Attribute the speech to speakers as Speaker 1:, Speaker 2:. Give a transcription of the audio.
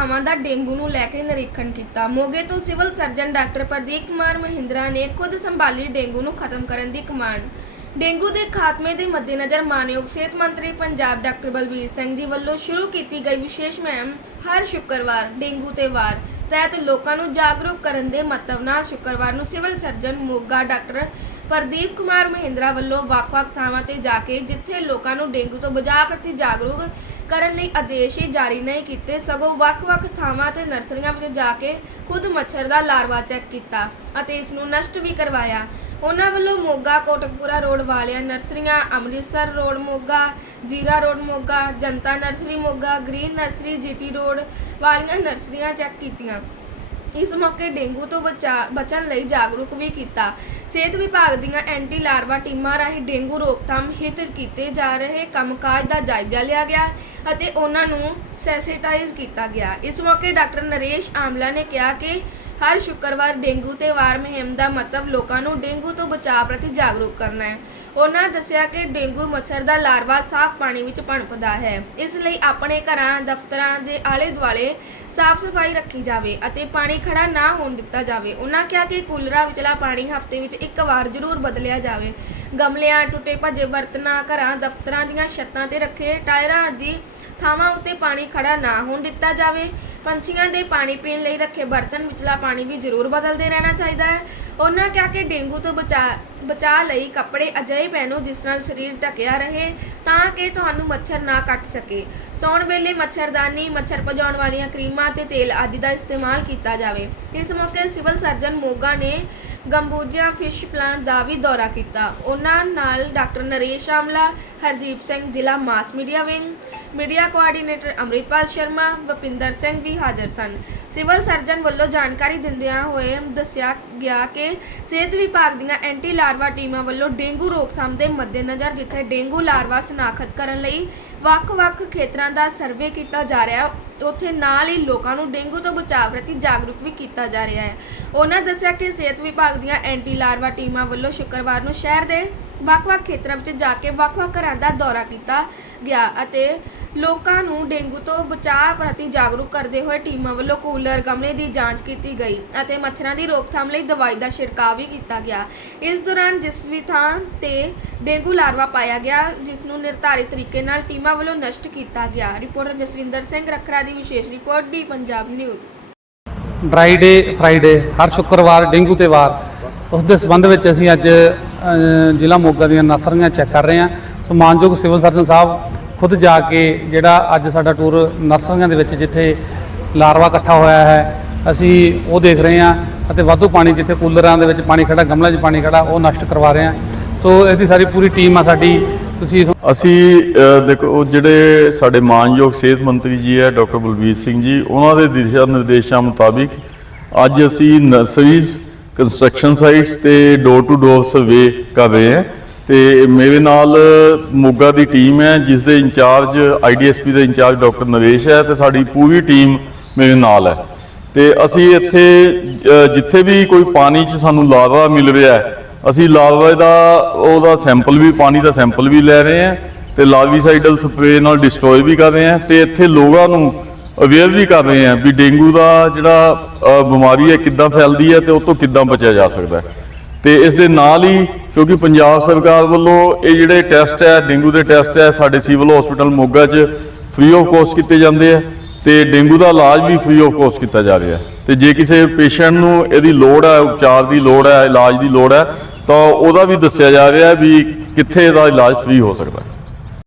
Speaker 1: ਥਾਵਾਂ ਦਾ ਡੇਂਗੂ ਨੂੰ ਲੈ ਕੇ ਨਿਰੀਖਣ ਕੀਤਾ। ਮੋਗੇ ਤੋਂ civil surgeon doctor Pradeep Kumar Mahindra ਨੇ ਖੁਦ ਸੰਭਾਲੀ ਡੇਂਗੂ ਨੂੰ ਖਤਮ ਕਰਨ ਦੀ ਕਮਾਂਡ। ਡੇਂਗੂ ਦੇ ਖਾਤਮੇ ਦੇ ਮੱਦੇਨਜ਼ਰ ਮਾਨਯੋਗ ਸਿਹਤ ਮੰਤਰੀ ਪੰਜਾਬ ਡਾਕਟਰ ਬਲਬੀਰ ਸਿੰਘ ਜੀ ਵੱਲੋਂ ਸ਼ੁਰੂ ਕੀਤੀ ਗਈ ਵਿਸ਼ੇਸ਼ ਮੁਹਿੰਮ ਹਰ ਸ਼ੁੱਕਰਵਾਰ, ਡੇਂਗੂ ਤੇ ਵਾਰ, ਤਹਿਤ ਲੋਕਾਂ ਨੂੰ ਜਾਗਰੂਕ ਕਰਨ ਦੇ ਮਹੱਤਵ ਨਾਲ ਸ਼ੁੱਕਰਵਾਰ ਨੂੰ civil surgeon Moga doctor Pradeep Kumar Mahindra ਵੱਲੋਂ ਵੱਖ-ਵੱਖ ਥਾਵਾਂ ਤੇ ਜਾ ਕੇ ਜਿੱਥੇ ਲੋਕਾਂ ਨੂੰ ਡੇਂਗੂ ਤੋਂ ਬਚਾਅ ਪ੍ਰਤੀ ਜਾਗਰੂਕ ਕਰਨ ਲਈ ਆਦੇਸ਼ ਹੀ ਜਾਰੀ ਨਹੀਂ ਕੀਤੇ, ਸਗੋਂ ਵੱਖ-ਵੱਖ ਥਾਵਾਂ ਤੇ ਨਰਸਰੀਆਂ ਵਿੱਚ ਜਾ ਕੇ ਖੁਦ ਮੱਛਰ ਦਾ ਲਾਰਵਾ ਚੈੱਕ ਕੀਤਾ ਅਤੇ ਇਸ ਨੂੰ ਨਸ਼ਟ ਵੀ ਕਰਵਾਇਆ। ਉਹਨਾਂ ਵੱਲੋਂ ਮੋਗਾ, ਕੋਟਕਪੂਰਾ ਰੋਡ ਵਾਲਿਆਂ ਨਰਸਰੀਆਂ, Amritsar road Moga, Zira road Moga, Janta nursery Moga, green nursery, GT road ਵਾਲੀਆਂ ਨਰਸਰੀਆਂ ਚੈੱਕ ਕੀਤੀਆਂ। ਇਸ ਮੌਕੇ ਡੇਂਗੂ ਤੋਂ ਬਚਾ- ਬਚਣ ਲਈ ਜਾਗਰੂਕ ਵੀ ਕੀਤਾ। ਸਿਹਤ ਵਿਭਾਗ ਦੀਆਂ ਐਂਟੀ ਲਾਰਵਾ ਟੀਮਾਂ ਰਾਹੀਂ ਡੇਂਗੂ ਰੋਕਥਾਮ ਹਿੱਤ ਕੀਤੇ ਜਾ ਰਹੇ ਕੰਮਕਾਜ ਦਾ ਜਾਇਜ਼ਾ ਲਿਆ ਗਿਆ ਅਤੇ ਉਹਨਾਂ ਨੂੰ ਸੈਂਸਿਟਾਈਜ਼ ਕੀਤਾ ਗਿਆ। ਇਸ ਮੌਕੇ ਡਾਕਟਰ ਨਰੇਸ਼ ਆਮਲਾ ਨੇ ਕਿਹਾ ਕਿ ਹਰ ਸ਼ੁੱਕਰਵਾਰ ਡੇਂਗੂ ਤੇ ਵਾਰ ਮੁਹਿੰਮ ਦਾ ਮਤਲਬ ਲੋਕਾਂ ਨੂੰ ਡੇਂਗੂ ਤੋਂ ਬਚਾਅ ਪ੍ਰਤੀ ਜਾਗਰੂਕ ਕਰਨਾ ਹੈ। ਉਹਨਾਂ ਦੱਸਿਆ ਕਿ ਡੇਂਗੂ ਮੱਛਰ ਦਾ ਲਾਰਵਾ ਸਾਫ਼ ਪਾਣੀ ਵਿੱਚ ਪਣਪਦਾ ਹੈ। ਇਸ ਲਈ ਆਪਣੇ ਘਰਾਂ, ਦਫ਼ਤਰਾਂ ਦੇ ਆਲੇ ਦੁਆਲੇ ਸਾਫ਼ ਸਫ਼ਾਈ ਰੱਖੀ ਜਾਵੇ ਅਤੇ ਪਾਣੀ ਖੜਾ ਨਾ ਹੋਣ ਦਿੱਤਾ ਜਾਵੇ। ਉਹਨਾਂ ਕਿਹਾ ਕਿ ਕੂਲਰਾਂ ਵਿਚਲਾ ਪਾਣੀ ਹਫ਼ਤੇ ਵਿੱਚ ਇੱਕ ਵਾਰ ਜ਼ਰੂਰ ਬਦਲਿਆ ਜਾਵੇ। ਗਮਲਿਆਂ, ਟੁੱਟੇ ਭੱਜੇ ਬਰਤਨਾਂ, ਘਰਾਂ, ਦਫ਼ਤਰਾਂ ਦੀਆਂ ਛੱਤਾਂ ਤੇ ਰੱਖੇ ਟਾਇਰਾਂ ਆਦਿ ਥਾਵਾਂ ਉੱਤੇ ਪਾਣੀ ਖੜਾ ਨਾ ਹੋਣ ਦਿੱਤਾ ਜਾਵੇ। ਪੰਛੀਆਂ ਦੇ ਪਾਣੀ ਪੀਣ ਲਈ ਰੱਖੇ ਬਰਤਨ ਵਿਚਲਾ ਪਾਣੀ ਵੀ ਜ਼ਰੂਰ ਬਦਲਦੇ ਰਹਿਣਾ ਚਾਹੀਦਾ ਹੈ। ਉਹਨਾਂ ਕਿਹਾ ਕਿ ਡੇਂਗੂ ਤੋਂ ਬਚਾ ਬਚਾਅ ਲਈ ਕੱਪੜੇ ਅਜਿਹੇ ਪਹਿਨੋ ਜਿਸ ਨਾਲ ਸਰੀਰ ਢਕਿਆ ਰਹੇ ਤਾਂ ਕਿ ਤੁਹਾਨੂੰ ਮੱਛਰ ਨਾ ਕੱਟ ਸਕੇ। ਸੌਣ ਵੇਲੇ ਮੱਛਰਦਾਨੀ, ਮੱਛਰ ਭਜਾਉਣ ਵਾਲੀਆਂ ਕਰੀਮਾਂ ਤੇ ਤੇਲ ਆਦਿ ਦਾ ਇਸਤੇਮਾਲ ਕੀਤਾ ਜਾਵੇ। ਇਸ ਮੌਕੇ ਸਿਵਲ ਸਰਜਨ ਮੋਗਾ ਨੇ ਗੰਬੂਜਾ ਫਿਸ਼ ਪਲਾਂਟ ਦਾ ਵੀ ਦੌਰਾ ਕੀਤਾ। ਉਹਨਾਂ ਨਾਲ ਡਾਕਟਰ ਨਰੇਸ਼ ਆਮਲਾ, ਹਰਦੀਪ ਸਿੰਘ, ਜ਼ਿਲ੍ਹਾ mass media wing, media coordinator Amritpal Sharma, Vapinder Singh ਵੀ ਹਾਜ਼ਰ ਸਨ। ਸਿਵਲ ਸਰਜਨ ਵੱਲੋਂ ਜਾਣਕਾਰੀ ਦਿੰਦਿਆਂ ਹੋਏ ਦੱਸਿਆ ਗਿਆ ਕਿ ਸਿਹਤ ਵਿਭਾਗ ਦੀਆਂ ਐਂਟੀ ਲਾਰਵਾ ਟੀਮਾਂ ਵੱਲੋਂ ਡੇਂਗੂ ਰੋਕਥਾਮ ਦੇ ਮੱਦੇਨਜ਼ਰ ਜਿੱਥੇ ਡੇਂਗੂ ਲਾਰਵਾ ਸ਼ਨਾਖਤ ਕਰਨ ਲਈ ਵੱਖ-ਵੱਖ ਖੇਤਰਾਂ ਦਾ ਸਰਵੇ ਕੀਤਾ ਜਾ ਰਿਹਾ ਉੱਥੇ ਨਾਲ ਹੀ ਲੋਕਾਂ ਨੂੰ ਡੇਂਗੂ ਤੋਂ ਬਚਾਅ ਪ੍ਰਤੀ ਜਾਗਰੂਕ ਵੀ ਕੀਤਾ ਜਾ ਰਿਹਾ ਹੈ। ਉਹਨਾਂ ਦੱਸਿਆ ਕਿ ਸਿਹਤ ਵਿਭਾਗ ਦੀਆਂ ਐਂਟੀ ਲਾਰਵਾ ਟੀਮਾਂ ਵੱਲੋਂ ਸ਼ੁੱਕਰਵਾਰ ਨੂੰ ਸ਼ਹਿਰ ਦੇ ਵੱਖ-ਵੱਖ ਖੇਤਰਾਂ ਵਿੱਚ ਜਾ ਕੇ ਵੱਖ-ਵੱਖ ਘਰਾਂ ਦਾ ਦੌਰਾ ਕੀਤਾ ਗਿਆ ਅਤੇ ਲੋਕਾਂ ਨੂੰ ਡੇਂਗੂ ਤੋਂ ਬਚਾਅ ਪ੍ਰਤੀ ਜਾਗਰੂਕ ਕਰਦੇ ਹੋਏ ਟੀਮਾਂ ਵੱਲੋਂ ਕੂਲਰ ਗਮਲੇ ਦੀ ਜਾਂਚ ਕੀਤੀ ਗਈ ਅਤੇ ਮੱਛਰਾਂ ਦੀ ਰੋਕਥਾਮ ਲਈ ਦਵਾਈ ਦਾ ਛਿੜਕਾਅ ਵੀ ਕੀਤਾ ਗਿਆ। ਇਸ ਦੌਰਾਨ ਜਿਸ ਵੀ ਥਾਂ ਤੇ ਡੇਂਗੂ ਲਾਰਵਾ ਪਾਇਆ ਗਿਆ, ਜਿਸ ਨੂੰ ਨਿਰਧਾਰਿਤ ਤਰੀਕੇ ਨਾਲ ਟੀਮਾਂ ਵੱਲੋਂ ਨਸ਼ਟ ਕੀਤਾ ਗਿਆ। ਰਿਪੋਰਟਰ ਜਸਵਿੰਦਰ ਸਿੰਘ ਰੱਖੜਾ ਦੀ ਵਿਸ਼ੇਸ਼ report, the Punjab news.
Speaker 2: Dry day Friday ਹਰ ਸ਼ੁੱਕਰਵਾਰ, ਡੇਂਗੂ ਤੇ ਵਾਰ। ਉਸ ਦੇ ਸੰਬੰਧ ਵਿੱਚ ਅਸੀਂ ਅੱਜ ਜ਼ਿਲ੍ਹਾ ਮੋਗਾ ਦੀਆਂ ਨਰਸਰੀਆਂ ਚੈੱਕ ਕਰ ਰਹੇ ਹਾਂ। ਸੋ ਮਾਨਯੋਗ ਸਿਵਲ ਸਰਜਨ ਸਾਹਿਬ, ਖੁਦ ਜਾ ਕੇ ਜਿਹੜਾ ਅੱਜ ਸਾਡਾ ਟੂਰ ਨਰਸਰੀਆਂ ਦੇ ਵਿੱਚ ਜਿੱਥੇ ਲਾਰਵਾ ਇਕੱਠਾ ਹੋਇਆ ਹੈ, ਅਸੀਂ ਉਹ ਦੇਖ ਰਹੇ ਹਾਂ ਅਤੇ ਵਾਧੂ ਪਾਣੀ ਜਿੱਥੇ ਕੂਲਰਾਂ ਦੇ ਵਿੱਚ ਪਾਣੀ ਖੜਾ ਗਮਲਿਆਂ 'ਚ ਪਾਣੀ ਖੜਾ ਉਹ ਨਸ਼ਟ ਕਰਵਾ ਰਹੇ ਹਾਂ। ਸੋ ਇਹਦੀ ਸਾਰੀ ਪੂਰੀ ਟੀਮ ਆ ਸਾਡੀ। ਤੁਸੀਂ
Speaker 3: ਅਸੀਂ ਦੇਖੋ ਜਿਹੜੇ ਸਾਡੇ ਮਾਨਯੋਗ ਸਿਹਤ ਮੰਤਰੀ ਜੀ ਹੈ, ਡਾਕਟਰ ਬਲਬੀਰ ਸਿੰਘ ਜੀ, ਉਹਨਾਂ ਦੇ ਦਿਸ਼ਾ ਨਿਰਦੇਸ਼ਾਂ ਮੁਤਾਬਿਕ ਅੱਜ ਅਸੀਂ ਨਰਸਰੀਜ਼ ਕੰਸਟਰਕਸ਼ਨ ਸਾਈਟਸ ਤੇ ਡੋਰ ਟੂ ਡੋਰ ਸਰਵੇ ਕਰ ਰਹੇ ਹਾਂ। ਤੇ ਮੇਰੇ ਨਾਲ ਮੋਗਾ ਦੀ ਟੀਮ ਹੈ, ਜਿਸ ਦੇ ਇੰਚਾਰਜ ਆਈਡੀਐਸਪੀ ਦੇ ਇੰਚਾਰਜ ਡਾਕਟਰ ਨਰੇਸ਼ ਹੈ ਤੇ ਸਾਡੀ ਪੂਰੀ ਟੀਮ ਮੇਰੇ ਨਾਲ ਹੈ। ਤੇ ਅਸੀਂ ਇੱਥੇ ਜਿੱਥੇ ਵੀ ਕੋਈ ਪਾਣੀ 'ਚ ਸਾਨੂੰ ਲਾਵਾ ਮਿਲ ਰਿਹਾ ਹੈ ਅਸੀਂ ਲਾਰਵਾ ਦਾ, ਉਹਦਾ ਸੈਂਪਲ ਵੀ, ਪਾਣੀ ਦਾ ਸੈਂਪਲ ਵੀ ਲੈ ਰਹੇ ਹਾਂ ਤੇ ਲਾਰਵੀਸਾਈਡਲ ਸਪਰੇਅ ਨਾਲ ਡਿਸਟਰੋਏ ਵੀ ਕਰ ਰਹੇ ਹਾਂ ਤੇ ਇੱਥੇ ਲੋਕਾਂ ਨੂੰ ਅਵੇਅਰ ਵੀ ਕਰ ਰਹੇ ਹਾਂ ਵੀ ਡੇਂਗੂ ਦਾ ਜਿਹੜਾ ਬਿਮਾਰੀ ਹੈ, ਕਿੱਦਾਂ ਫੈਲਦੀ ਹੈ ਤੇ ਉਹ ਤੋਂ ਕਿੱਦਾਂ ਬਚਿਆ ਜਾ ਸਕਦਾ ਹੈ। ਤੇ ਇਸ ਦੇ ਨਾਲ ਹੀ ਕਿਉਂਕਿ ਪੰਜਾਬ ਸਰਕਾਰ ਵੱਲੋਂ ਇਹ ਜਿਹੜੇ ਟੈਸਟ ਹੈ, ਡੇਂਗੂ ਦੇ ਟੈਸਟ ਹੈ, ਸਾਡੇ ਸਿਵਲ ਹਸਪੀਟਲ ਮੋਗਾ 'ਚ ਫ੍ਰੀ ਆਫ ਕੋਸਟ ਕੀਤੇ ਜਾਂਦੇ ਆ। ਤੇ ਡੇਂਗੂ ਦਾ ਇਲਾਜ ਵੀ ਫ੍ਰੀ ਆਫ ਕੋਸਟ ਕੀਤਾ ਜਾ ਰਿਹਾ ਹੈ। ਤੇ ਜੇ ਕਿਸੇ ਪੇਸ਼ੈਂਟ ਨੂੰ ਇਹਦੀ ਲੋੜ ਹੈ, ਉਪਚਾਰ ਦੀ ਲੋੜ ਹੈ, ਇਲਾਜ ਦੀ ਲੋੜ ਹੈ, ਤਾਂ ਉਹਦਾ ਵੀ ਦੱਸਿਆ ਜਾ ਰਿਹਾ ਵੀ ਕਿੱਥੇ ਇਹਦਾ ਇਲਾਜ ਫ੍ਰੀ ਹੋ ਸਕਦਾ